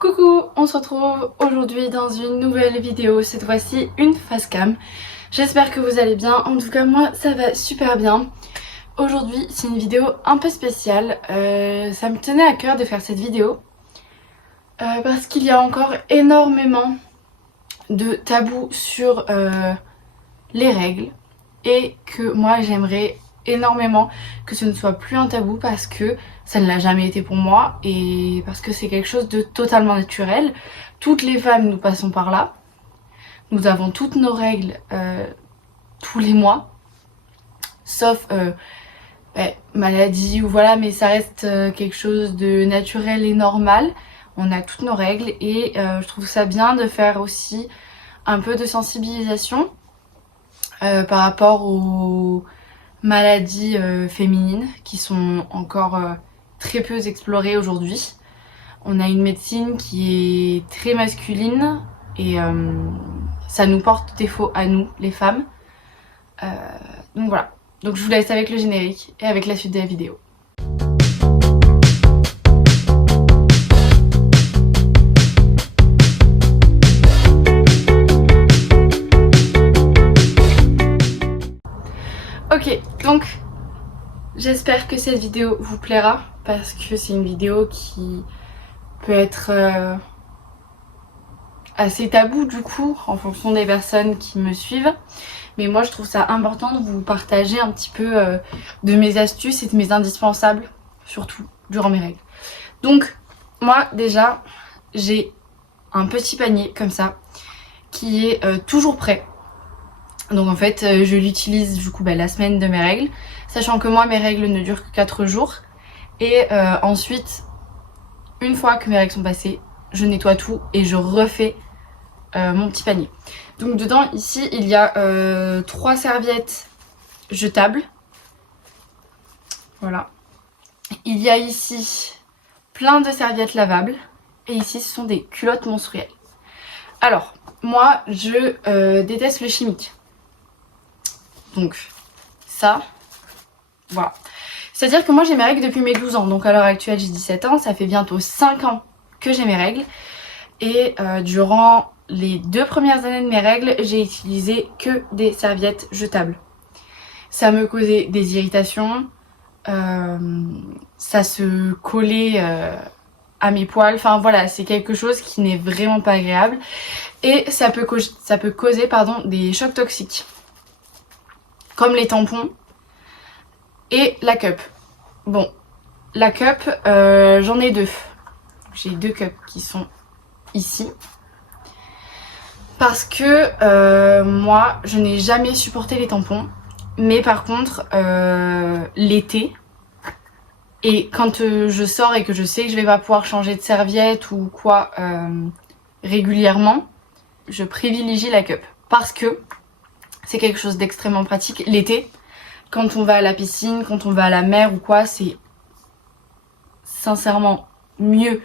Coucou, on se retrouve aujourd'hui dans une nouvelle vidéo, cette fois-ci une face cam. J'espère que vous allez bien, en tout cas moi ça va super bien. Aujourd'hui c'est une vidéo un peu spéciale, ça me tenait à cœur de faire cette vidéo parce qu'il y a encore énormément de tabous sur les règles et que moi j'aimerais énormément que ce ne soit plus un tabou parce que ça ne l'a jamais été pour moi et parce que c'est quelque chose de totalement naturel. Toutes les femmes nous passons par là, nous avons toutes nos règles tous les mois, sauf maladie ou voilà, mais ça reste quelque chose de naturel et normal. On a toutes nos règles et je trouve ça bien de faire aussi un peu de sensibilisation par rapport aux maladies féminines qui sont encore très peu explorées aujourd'hui. On a une médecine qui est très masculine et ça nous porte défaut à nous, les femmes. Donc voilà. Donc je vous laisse avec le générique et avec la suite de la vidéo. Ok, donc j'espère que cette vidéo vous plaira parce que c'est une vidéo qui peut être assez tabou du coup en fonction des personnes qui me suivent. Mais moi je trouve ça important de vous partager un petit peu de mes astuces et de mes indispensables, surtout durant mes règles. Donc moi déjà j'ai un petit panier comme ça qui est toujours prêt. Donc en fait je l'utilise du coup la semaine de mes règles, sachant que moi mes règles ne durent que 4 jours. Et ensuite, une fois que mes règles sont passées, je nettoie tout et je refais mon petit panier. Donc dedans ici il y a 3 serviettes jetables. Voilà. Il y a ici plein de serviettes lavables. Et ici ce sont des culottes menstruelles. Alors, moi je déteste le chimique. Donc ça, voilà. C'est-à-dire que moi j'ai mes règles depuis mes 12 ans. Donc à l'heure actuelle j'ai 17 ans, ça fait bientôt 5 ans que j'ai mes règles. Et durant les 2 premières années de mes règles, j'ai utilisé que des serviettes jetables. Ça me causait des irritations, ça se collait à mes poils. Enfin voilà, c'est quelque chose qui n'est vraiment pas agréable. Et ça peut causer des chocs toxiques. Comme les tampons et la cup. Bon, la cup, j'en ai 2. J'ai 2 cups qui sont ici. Parce que moi, je n'ai jamais supporté les tampons. Mais par contre, l'été, et quand je sors et que je sais que je vais pas pouvoir changer de serviette ou quoi régulièrement, je privilégie la cup. Parce que c'est quelque chose d'extrêmement pratique. L'été, quand on va à la piscine, quand on va à la mer ou quoi, c'est sincèrement mieux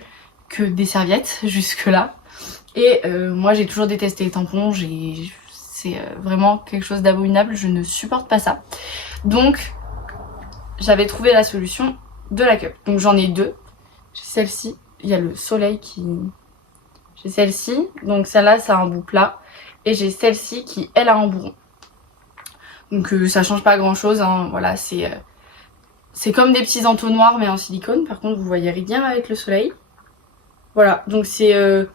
que des serviettes jusque là. Et moi j'ai toujours détesté les tampons, c'est vraiment quelque chose d'abominable, je ne supporte pas ça. Donc j'avais trouvé la solution de la cup. Donc j'en ai 2. J'ai celle-ci, il y a le soleil qui... J'ai celle-ci, donc celle-là ça a un bout plat. Et j'ai celle-ci qui elle a un bourron. Donc ça change pas grand chose, hein. Voilà, c'est comme des petits entonnoirs mais en silicone. Par contre vous voyez rien avec le soleil. Voilà, donc c'est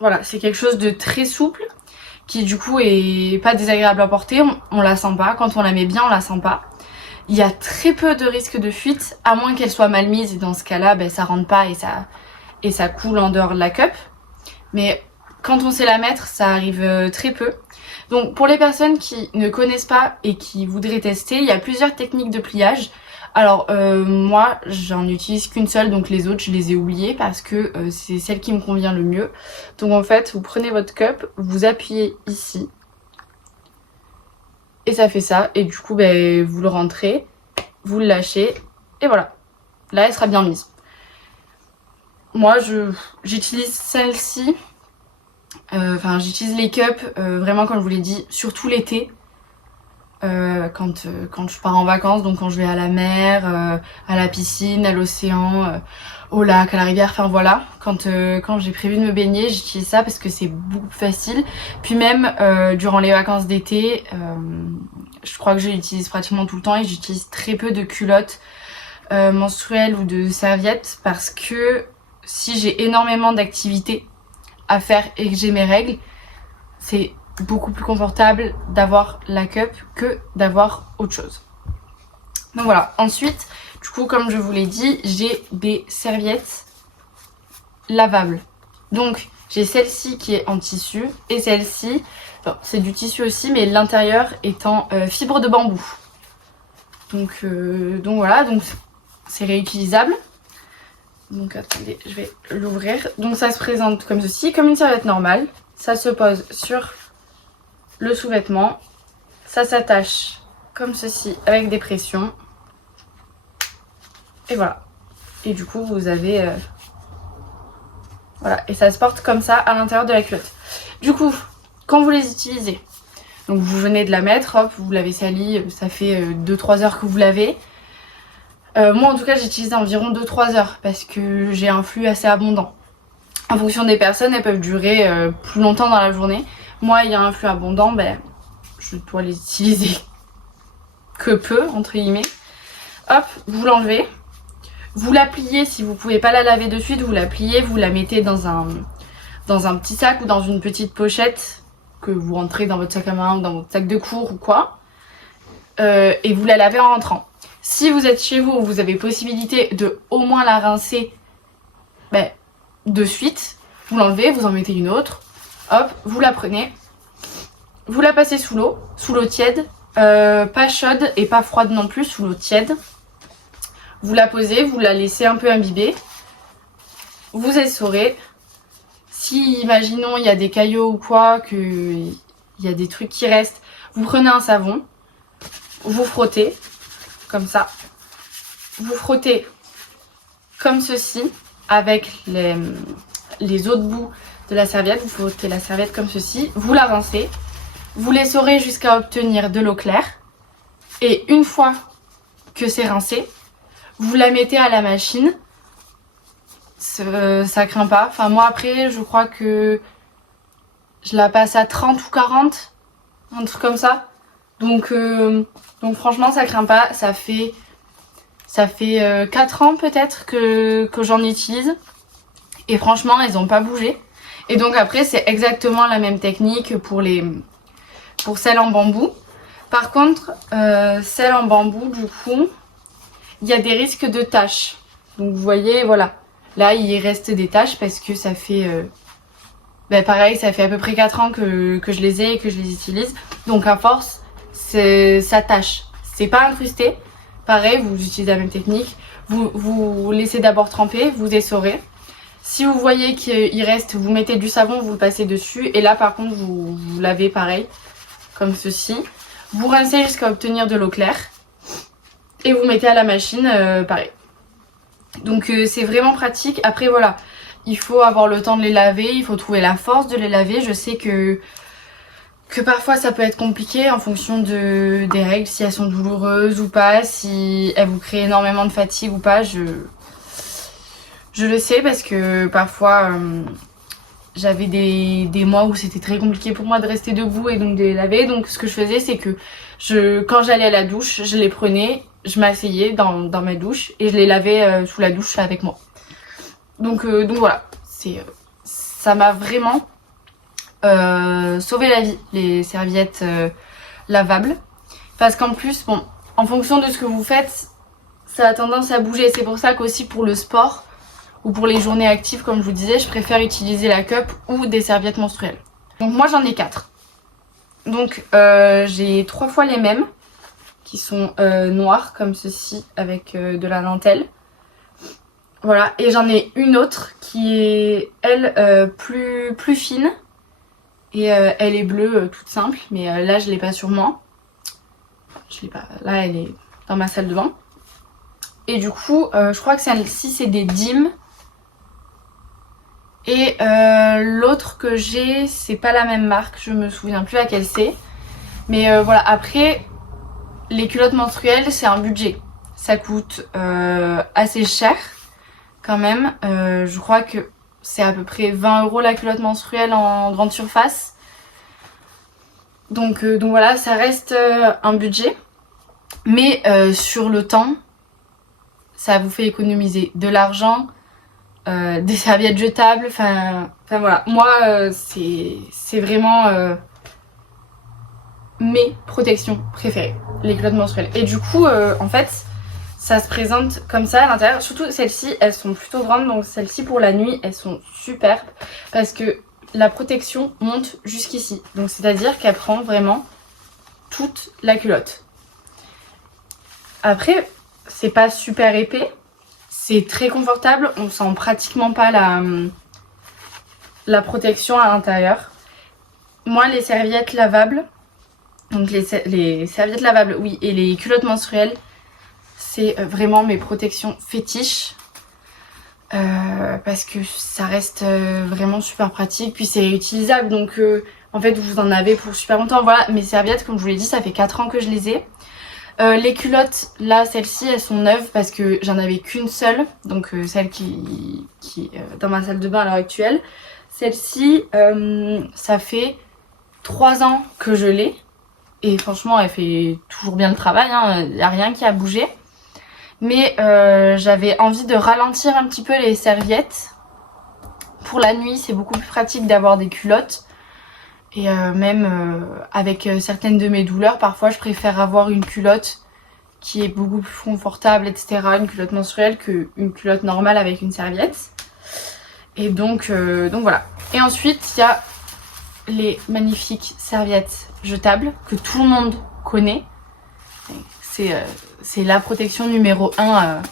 voilà, c'est quelque chose de très souple qui du coup est pas désagréable à porter. On la sent pas, quand on la met bien on la sent pas. Il y a très peu de risque de fuite, à moins qu'elle soit mal mise, et dans ce cas là ça rentre pas et ça coule en dehors de la cup. Mais quand on sait la mettre, ça arrive très peu. Donc pour les personnes qui ne connaissent pas et qui voudraient tester, il y a plusieurs techniques de pliage. Alors moi j'en utilise qu'une seule, donc les autres je les ai oubliées parce que c'est celle qui me convient le mieux. Donc en fait vous prenez votre cup, vous appuyez ici et ça fait ça, et du coup vous le rentrez, vous le lâchez et voilà, là elle sera bien mise. Moi j'utilise celle-ci. Enfin j'utilise les cups vraiment comme je vous l'ai dit, surtout l'été. quand je pars en vacances, donc quand je vais à la mer, à la piscine, à l'océan, au lac, à la rivière, enfin voilà. Quand j'ai prévu de me baigner, j'utilise ça parce que c'est beaucoup plus facile. Puis même durant les vacances d'été, je crois que je l'utilise pratiquement tout le temps et j'utilise très peu de culottes menstruelles ou de serviettes parce que si j'ai énormément d'activités à faire et que j'ai mes règles, c'est beaucoup plus confortable d'avoir la cup que d'avoir autre chose. Donc voilà, ensuite, du coup, comme je vous l'ai dit, j'ai des serviettes lavables. Donc, j'ai celle-ci qui est en tissu et celle-ci, bon, c'est du tissu aussi, mais l'intérieur est en fibre de bambou. Donc voilà, donc c'est réutilisable. Donc attendez, je vais l'ouvrir. Donc ça se présente comme ceci, comme une serviette normale. Ça se pose sur le sous-vêtement, ça s'attache comme ceci avec des pressions et voilà, et du coup vous avez voilà, et ça se porte comme ça à l'intérieur de la culotte. Du coup quand vous les utilisez, donc vous venez de la mettre, hop, vous l'avez salie, ça fait 2-3 heures que vous l'avez. Moi en tout cas j'utilise environ 2-3 heures parce que j'ai un flux assez abondant. En fonction des personnes, elles peuvent durer plus longtemps dans la journée. Moi, il y a un flux abondant, ben, je dois les utiliser que peu, entre guillemets. Hop, vous l'enlevez. Vous la pliez, si vous pouvez pas la laver de suite, vous la pliez, vous la mettez dans un petit sac ou dans une petite pochette que vous rentrez dans votre sac à main ou dans votre sac de cours ou quoi. Et vous la lavez en rentrant. Si vous êtes chez vous où vous avez possibilité de au moins la rincer, ben, de suite, vous l'enlevez, vous en mettez une autre, hop, vous la prenez, vous la passez sous l'eau tiède, pas chaude et pas froide non plus, sous l'eau tiède. Vous la posez, vous la laissez un peu imbiber, vous essorez. Si, imaginons, il y a des caillots ou quoi, qu'il y a des trucs qui restent, vous prenez un savon, vous frottez, comme ça. Vous frottez comme ceci, avec les autres bouts de la serviette. Vous frottez la serviette comme ceci, vous la rincez, vous l'essorez jusqu'à obtenir de l'eau claire. Et une fois que c'est rincé, vous la mettez à la machine. Ça craint pas. Enfin moi après je crois que je la passe à 30 ou 40, un truc comme ça. Donc franchement ça craint pas. Ça fait 4 ans peut-être que j'en utilise. Et franchement elles ont pas bougé. Et donc après c'est exactement la même technique pour celles en bambou. Par contre celles en bambou du coup il y a des risques de taches. Donc vous voyez voilà. Là, il reste des taches parce que ça fait... pareil, ça fait à peu près 4 ans que je les ai et que je les utilise. Donc à force, ça tâche. C'est pas incrusté. Pareil, vous utilisez la même technique. Vous laissez d'abord tremper, vous essorez. Si vous voyez qu'il reste, vous mettez du savon, vous le passez dessus. Et là, par contre, vous lavez pareil, comme ceci. Vous rincez jusqu'à obtenir de l'eau claire. Et vous mettez à la machine, pareil. Donc c'est vraiment pratique. Après voilà, il faut avoir le temps de les laver, il faut trouver la force de les laver. Je sais que parfois ça peut être compliqué en fonction des règles, si elles sont douloureuses ou pas, si elles vous créent énormément de fatigue ou pas. Je le sais parce que parfois j'avais des mois où c'était très compliqué pour moi de rester debout et donc de les laver. Donc ce que je faisais c'est que quand j'allais à la douche, je les prenais, je m'asseyais dans ma douche et je les lavais sous la douche avec moi. Donc voilà, ça m'a vraiment sauvé la vie, les serviettes lavables. Parce qu'en plus, bon, en fonction de ce que vous faites, ça a tendance à bouger. C'est pour ça qu'aussi pour le sport ou pour les journées actives, comme je vous disais, je préfère utiliser la cup ou des serviettes menstruelles. Donc moi j'en ai 4. Donc j'ai 3 fois les mêmes qui sont noires comme ceci avec de la dentelle. Voilà, et j'en ai une autre qui est elle plus fine et elle est bleue toute simple, mais là je l'ai pas sur moi. Je l'ai pas, là elle est dans ma salle de bain. Et du coup je crois que celle-ci c'est des Dim. Et l'autre que j'ai, c'est pas la même marque, je me souviens plus laquelle c'est. Mais voilà, après, les culottes menstruelles, c'est un budget. Ça coûte assez cher quand même. Je crois que c'est à peu près 20 € la culotte menstruelle en grande surface. Donc voilà, ça reste un budget. Mais sur le temps, ça vous fait économiser de l'argent, des serviettes jetables. Enfin voilà, moi c'est vraiment mes protections préférées, les culottes menstruelles. Et du coup, en fait, ça se présente comme ça à l'intérieur. Surtout celles-ci, elles sont plutôt grandes, donc celles-ci pour la nuit, elles sont superbes parce que la protection monte jusqu'ici. Donc c'est-à-dire qu'elle prend vraiment toute la culotte. Après, c'est pas super épais, c'est très confortable, on sent pratiquement pas la protection à l'intérieur. Moi, les serviettes lavables, donc les serviettes lavables, oui, et les culottes menstruelles, c'est vraiment mes protections fétiches. Parce que ça reste vraiment super pratique, puis c'est réutilisable, donc en fait vous en avez pour super longtemps. Voilà, mes serviettes, comme je vous l'ai dit, ça fait 4 ans que je les ai. Les culottes, là, celles-ci, elles sont neuves parce que j'en avais qu'une seule, donc celle qui est dans ma salle de bain à l'heure actuelle. Celle-ci, ça fait 3 ans que je l'ai, et franchement, elle fait toujours bien le travail, hein, y a rien qui a bougé. Mais j'avais envie de ralentir un petit peu les serviettes. Pour la nuit, c'est beaucoup plus pratique d'avoir des culottes. Et même avec certaines de mes douleurs, parfois je préfère avoir une culotte qui est beaucoup plus confortable, etc. Une culotte menstruelle qu'une culotte normale avec une serviette. Et donc voilà. Et ensuite, il y a les magnifiques serviettes jetables que tout le monde connaît. C'est la protection numéro 1.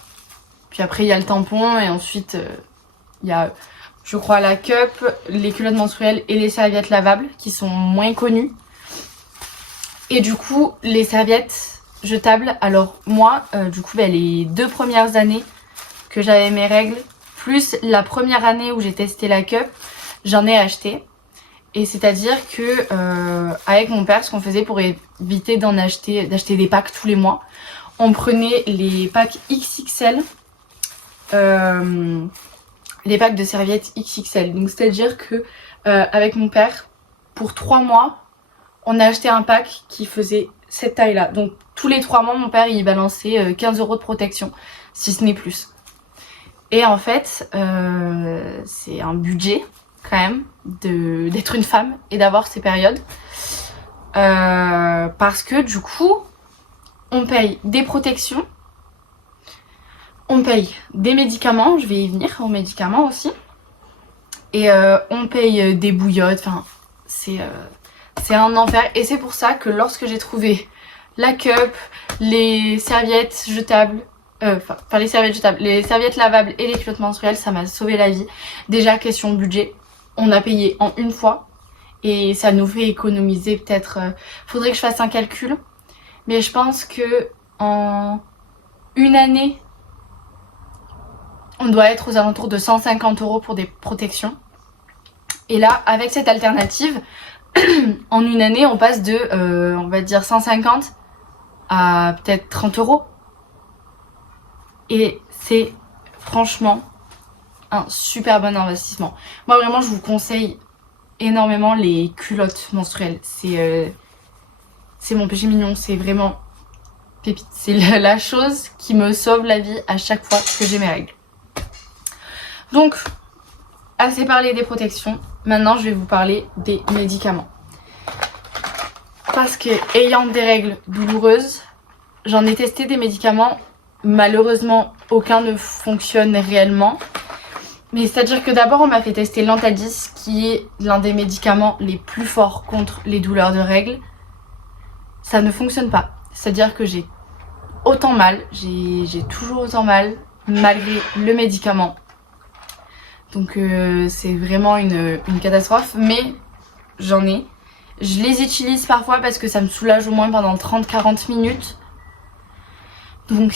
Puis après, il y a le tampon et ensuite, il y a, je crois, la cup, les culottes menstruelles et les serviettes lavables qui sont moins connues. Et du coup, les serviettes jetables, alors moi, du coup, les 2 premières années que j'avais mes règles, plus la première année où j'ai testé la cup, j'en ai acheté. Et c'est-à-dire que avec mon père, ce qu'on faisait pour éviter d'acheter des packs tous les mois, on prenait les packs XXL, les packs de serviettes XXL. Donc c'est-à-dire que avec mon père, pour 3 mois, on a acheté un pack qui faisait cette taille-là. Donc tous les 3 mois, mon père il balançait 15 € de protection, si ce n'est plus. Et en fait, c'est un budget quand même d'être une femme et d'avoir ces périodes. Parce que du coup, on paye des protections, on paye des médicaments, je vais y venir aux médicaments aussi, et on paye des bouillottes, enfin c'est un enfer. Et c'est pour ça que lorsque j'ai trouvé la cup, les serviettes jetables, les serviettes jetables, les serviettes lavables et les culottes menstruelles, ça m'a sauvé la vie. Déjà question budget, on a payé en une fois et ça nous fait économiser peut-être, faudrait que je fasse un calcul, mais je pense que en une année on doit être aux alentours de 150 € pour des protections. Et là, avec cette alternative, en une année, on passe de, on va dire 150 à peut-être 30 €. Et c'est franchement un super bon investissement. Moi, vraiment, je vous conseille énormément les culottes menstruelles. C'est mon péché mignon, c'est vraiment pépite. C'est la chose qui me sauve la vie à chaque fois que j'ai mes règles. Donc, assez parlé des protections, maintenant je vais vous parler des médicaments. Parce que, ayant des règles douloureuses, j'en ai testé des médicaments, malheureusement aucun ne fonctionne réellement. Mais c'est-à-dire que d'abord on m'a fait tester l'Antadis, qui est l'un des médicaments les plus forts contre les douleurs de règles. Ça ne fonctionne pas, c'est-à-dire que j'ai autant mal, j'ai toujours autant mal, malgré le médicament. Donc c'est vraiment une catastrophe, mais j'en ai. Je les utilise parfois parce que ça me soulage au moins pendant 30-40 minutes. Donc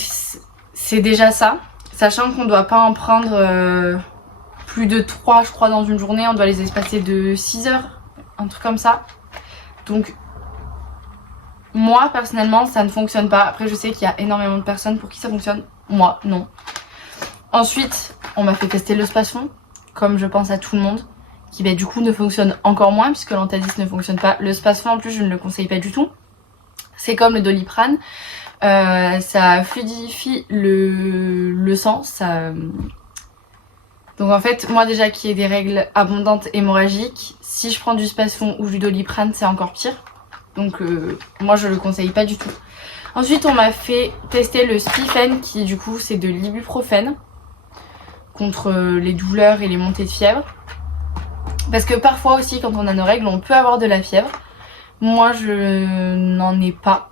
c'est déjà ça. Sachant qu'on ne doit pas en prendre plus de 3 je crois dans une journée. On doit les espacer de 6 heures, un truc comme ça. Donc moi personnellement ça ne fonctionne pas. Après je sais qu'il y a énormément de personnes pour qui ça fonctionne, moi non. Ensuite on m'a fait tester le Spasfon, comme je pense à tout le monde, qui du coup ne fonctionne encore moins puisque l'Antadis ne fonctionne pas. Le Spasfon en plus je ne le conseille pas du tout. C'est comme le Doliprane, ça fluidifie le sang, ça... Donc en fait moi déjà qui ai des règles abondantes hémorragiques, si je prends du Spasfon ou du Doliprane c'est encore pire. Donc moi je le conseille pas du tout. Ensuite on m'a fait tester le Spifen qui du coup c'est de l'ibuprofène contre les douleurs et les montées de fièvre. Parce que parfois aussi quand on a nos règles on peut avoir de la fièvre. Moi je n'en ai pas.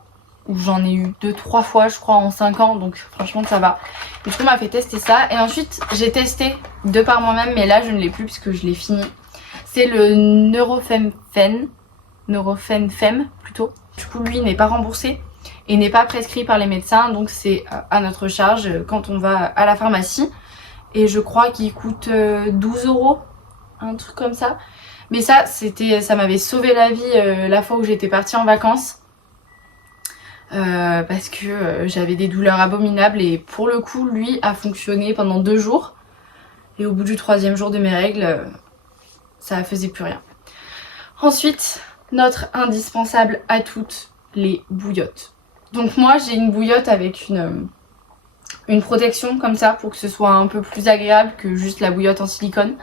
Ou j'en ai eu 2-3 fois je crois en 5 ans, donc franchement ça va. Du coup on m'a fait tester ça. Et ensuite j'ai testé de par moi-même, mais là je ne l'ai plus puisque je l'ai fini. C'est le Neurofem plutôt. Du coup lui n'est pas remboursé et n'est pas prescrit par les médecins, donc c'est à notre charge quand on va à la pharmacie. Et je crois qu'il coûte 12 €, un truc comme ça. Mais ça m'avait sauvé la vie la fois où j'étais partie en vacances. Parce que j'avais des douleurs abominables et pour le coup lui a fonctionné pendant 2 jours. Et au bout du 3e jour de mes règles, ça faisait plus rien. Ensuite, notre indispensable à toutes, les bouillottes. Donc moi j'ai une bouillotte avec une protection comme ça pour que ce soit un peu plus agréable que juste la bouillotte en silicone,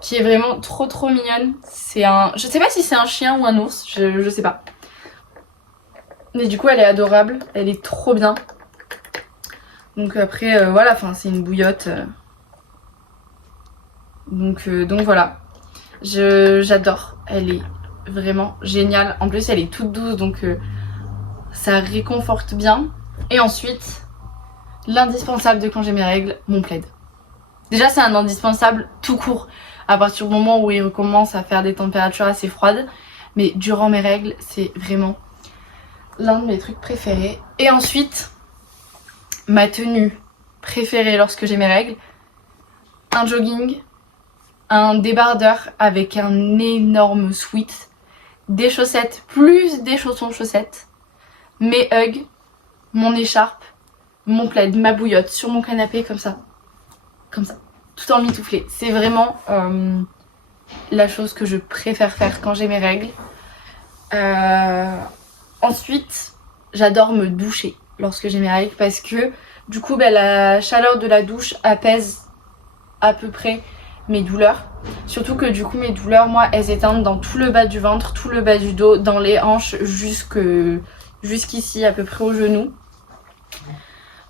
qui est vraiment trop mignonne. C'est je sais pas si c'est un chien ou un ours, je sais pas. Mais du coup elle est adorable, elle est trop bien. Donc après voilà, enfin c'est une bouillotte. Donc voilà. J'adore, elle est vraiment géniale. En plus elle est toute douce donc ça réconforte bien. Et ensuite, l'indispensable de quand j'ai mes règles, mon plaid. Déjà c'est un indispensable tout court à partir du moment où il recommence à faire des températures assez froides. Mais durant mes règles c'est vraiment l'un de mes trucs préférés. Et ensuite, ma tenue préférée lorsque j'ai mes règles, un jogging, un débardeur avec un énorme sweat, des chaussettes plus des chaussons chaussettes, mes hugs, mon écharpe, mon plaid, ma bouillotte sur mon canapé comme ça, tout en mitouflé. C'est vraiment la chose que je préfère faire quand j'ai mes règles. Ensuite, j'adore me doucher lorsque j'ai mes règles parce que du coup la chaleur de la douche apaise à peu près mes douleurs. Surtout que du coup mes douleurs, moi, elles éteignent dans tout le bas du ventre, tout le bas du dos, dans les hanches jusqu'ici à peu près au genou.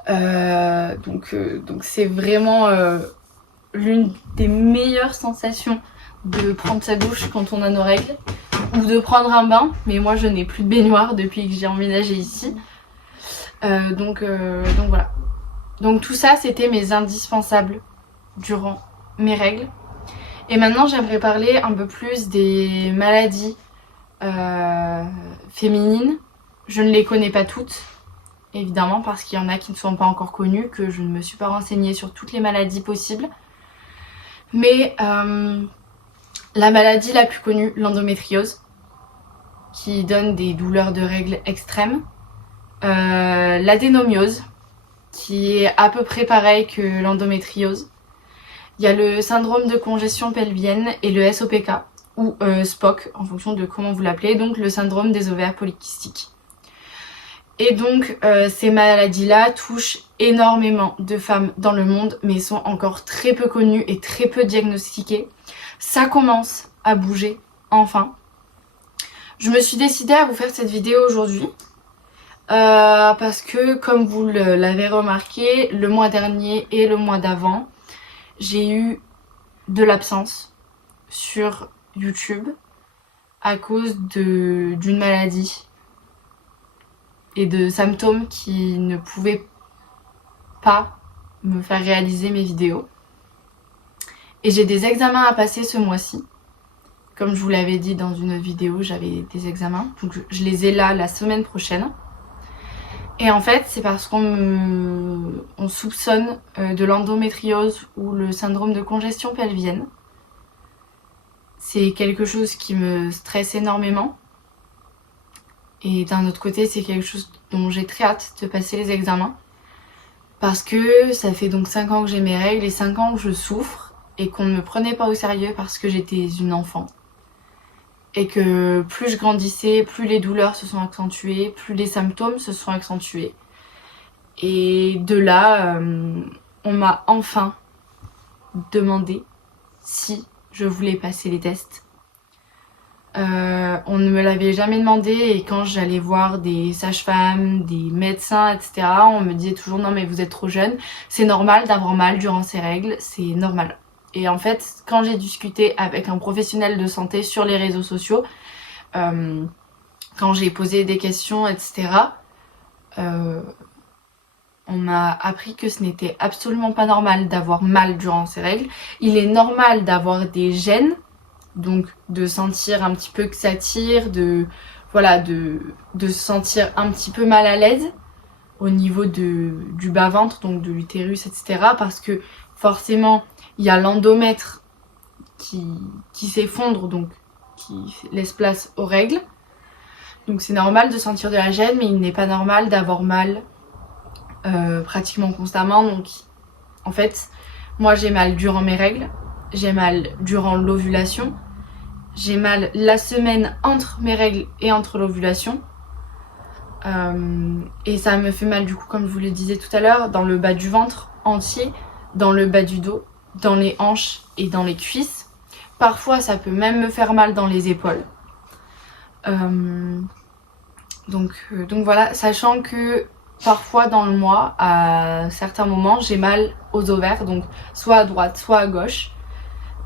Donc c'est vraiment l'une des meilleures sensations de prendre sa douche quand on a nos règles. Ou de prendre un bain, mais moi je n'ai plus de baignoire depuis que j'ai emménagé ici. Donc voilà. Donc tout ça c'était mes indispensables durant mes règles. Et maintenant j'aimerais parler un peu plus des maladies féminines. Je ne les connais pas toutes, évidemment, parce qu'il y en a qui ne sont pas encore connues, que je ne me suis pas renseignée sur toutes les maladies possibles. Mais la maladie la plus connue, l'endométriose, qui donne des douleurs de règles extrêmes. L'adénomiose, qui est à peu près pareil que l'endométriose. Il y a le syndrome de congestion pelvienne et le SOPK, ou SPOC, en fonction de comment vous l'appelez, donc le syndrome des ovaires polykystiques. Et donc ces maladies-là touchent énormément de femmes dans le monde, mais sont encore très peu connues et très peu diagnostiquées. Ça commence à bouger, enfin. Je me suis décidée à vous faire cette vidéo aujourd'hui parce que, comme vous l'avez remarqué, le mois dernier et le mois d'avant, j'ai eu de l'absence sur YouTube à cause d'une maladie et de symptômes qui ne pouvaient pas me faire réaliser mes vidéos. Et j'ai des examens à passer ce mois-ci. Comme je vous l'avais dit dans une autre vidéo, j'avais des examens. Donc je les ai là la semaine prochaine. Et en fait, c'est parce qu'on soupçonne de l'endométriose ou le syndrome de congestion pelvienne. C'est quelque chose qui me stresse énormément. Et d'un autre côté, c'est quelque chose dont j'ai très hâte de passer les examens. Parce que ça fait donc 5 ans que j'ai mes règles et 5 ans que je souffre et qu'on ne me prenait pas au sérieux parce que j'étais une enfant. Et que plus je grandissais, plus les douleurs se sont accentuées, plus les symptômes se sont accentués. Et de là, on m'a enfin demandé si je voulais passer les tests. On ne me l'avait jamais demandé et quand j'allais voir des sages-femmes, des médecins, etc., on me disait toujours non mais vous êtes trop jeune, c'est normal d'avoir mal durant ces règles, c'est normal. Et en fait, quand j'ai discuté avec un professionnel de santé sur les réseaux sociaux, quand j'ai posé des questions, etc., on m'a appris que ce n'était absolument pas normal d'avoir mal durant ces règles. Il est normal d'avoir des gènes, donc de sentir un petit peu que ça tire, de se sentir un petit peu mal à l'aise au niveau du bas-ventre, donc de l'utérus, etc. Parce que forcément, il y a l'endomètre qui s'effondre, donc qui laisse place aux règles. Donc c'est normal de sentir de la gêne, mais il n'est pas normal d'avoir mal pratiquement constamment. Donc en fait, moi j'ai mal durant mes règles, j'ai mal durant l'ovulation, j'ai mal la semaine entre mes règles et entre l'ovulation. Et ça me fait mal du coup, comme je vous le disais tout à l'heure, dans le bas du ventre entier, dans le bas du dos, dans les hanches et dans les cuisses. Parfois ça peut même me faire mal dans les épaules. Donc voilà, sachant que parfois dans le mois, à certains moments, j'ai mal aux ovaires, donc soit à droite, soit à gauche.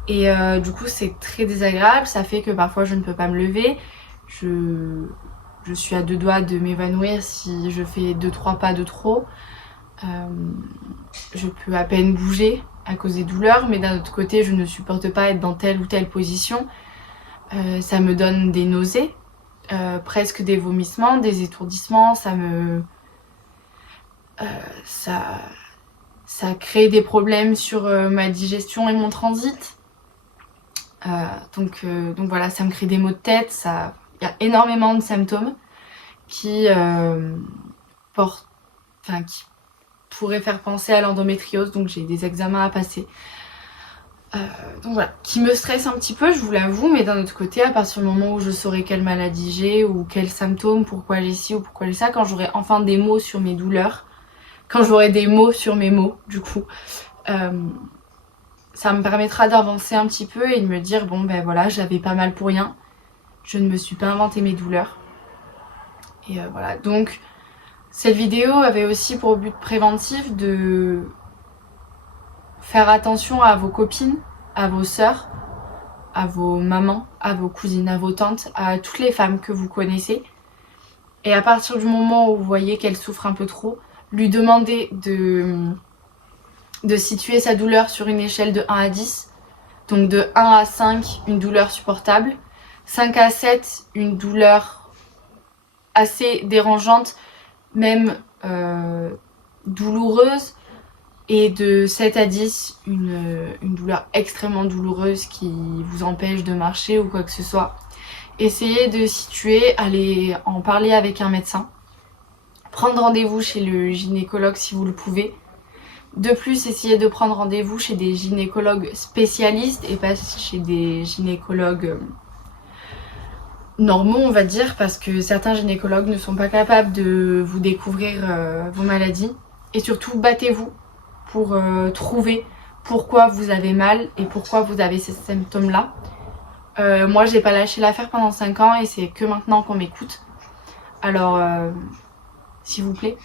Et du coup c'est très désagréable, ça fait que parfois je ne peux pas me lever. Je suis à deux doigts de m'évanouir si je fais 2-3 pas de trop. Je peux à peine bouger à cause des douleurs, mais d'un autre côté je ne supporte pas être dans telle ou telle position. Ça me donne des nausées, presque des vomissements, des étourdissements, ça crée des problèmes sur ma digestion et mon transit. Donc voilà, ça me crée des maux de tête, il y a énormément de symptômes qui pourraient faire penser à l'endométriose, donc j'ai des examens à passer. Donc voilà, qui me stresse un petit peu, je vous l'avoue, mais d'un autre côté, à partir du moment où je saurai quelle maladie j'ai ou quels symptômes, pourquoi j'ai ci ou pourquoi j'ai ça, quand j'aurai enfin des mots sur mes douleurs, quand j'aurai des mots sur mes mots, du coup, ça me permettra d'avancer un petit peu et de me dire bon ben voilà, j'avais pas mal pour rien, je ne me suis pas inventé mes douleurs. Et voilà, donc cette vidéo avait aussi pour but préventif de faire attention à vos copines, à vos sœurs, à vos mamans, à vos cousines, à vos tantes, à toutes les femmes que vous connaissez. Et à partir du moment où vous voyez qu'elle souffre un peu trop, lui demander de situer sa douleur sur une échelle de 1 à 10. Donc de 1 à 5, une douleur supportable. 5 à 7, une douleur assez dérangeante, même douloureuse. Et de 7 à 10, une douleur extrêmement douloureuse qui vous empêche de marcher ou quoi que ce soit. Essayez de situer, allez en parler avec un médecin. Prendre rendez-vous chez le gynécologue si vous le pouvez. De plus, essayez de prendre rendez-vous chez des gynécologues spécialistes et pas chez des gynécologues normaux, on va dire, parce que certains gynécologues ne sont pas capables de vous découvrir vos maladies. Et surtout, battez-vous pour trouver pourquoi vous avez mal et pourquoi vous avez ces symptômes-là. Moi, j'ai pas lâché l'affaire pendant 5 ans et c'est que maintenant qu'on m'écoute. Alors, s'il vous plaît,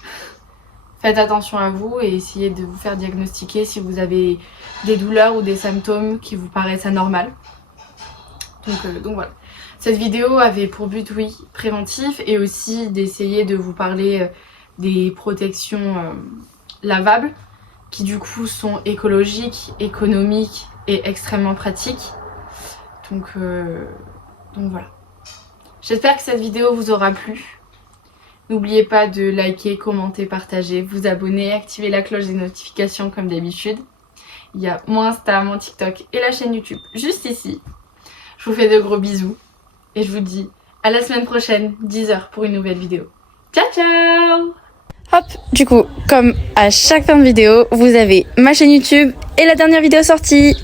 faites attention à vous et essayez de vous faire diagnostiquer si vous avez des douleurs ou des symptômes qui vous paraissent anormaux. Donc voilà. Cette vidéo avait pour but, oui, préventif et aussi d'essayer de vous parler des protections lavables qui du coup sont écologiques, économiques et extrêmement pratiques. Donc voilà. J'espère que cette vidéo vous aura plu. N'oubliez pas de liker, commenter, partager, vous abonner, activer la cloche des notifications comme d'habitude. Il y a mon Insta, mon TikTok et la chaîne YouTube juste ici. Je vous fais de gros bisous et je vous dis À la semaine prochaine, 10h pour une nouvelle vidéo. Ciao ciao. Hop, du coup, comme à chaque fin de vidéo, vous avez ma chaîne YouTube et la dernière vidéo sortie.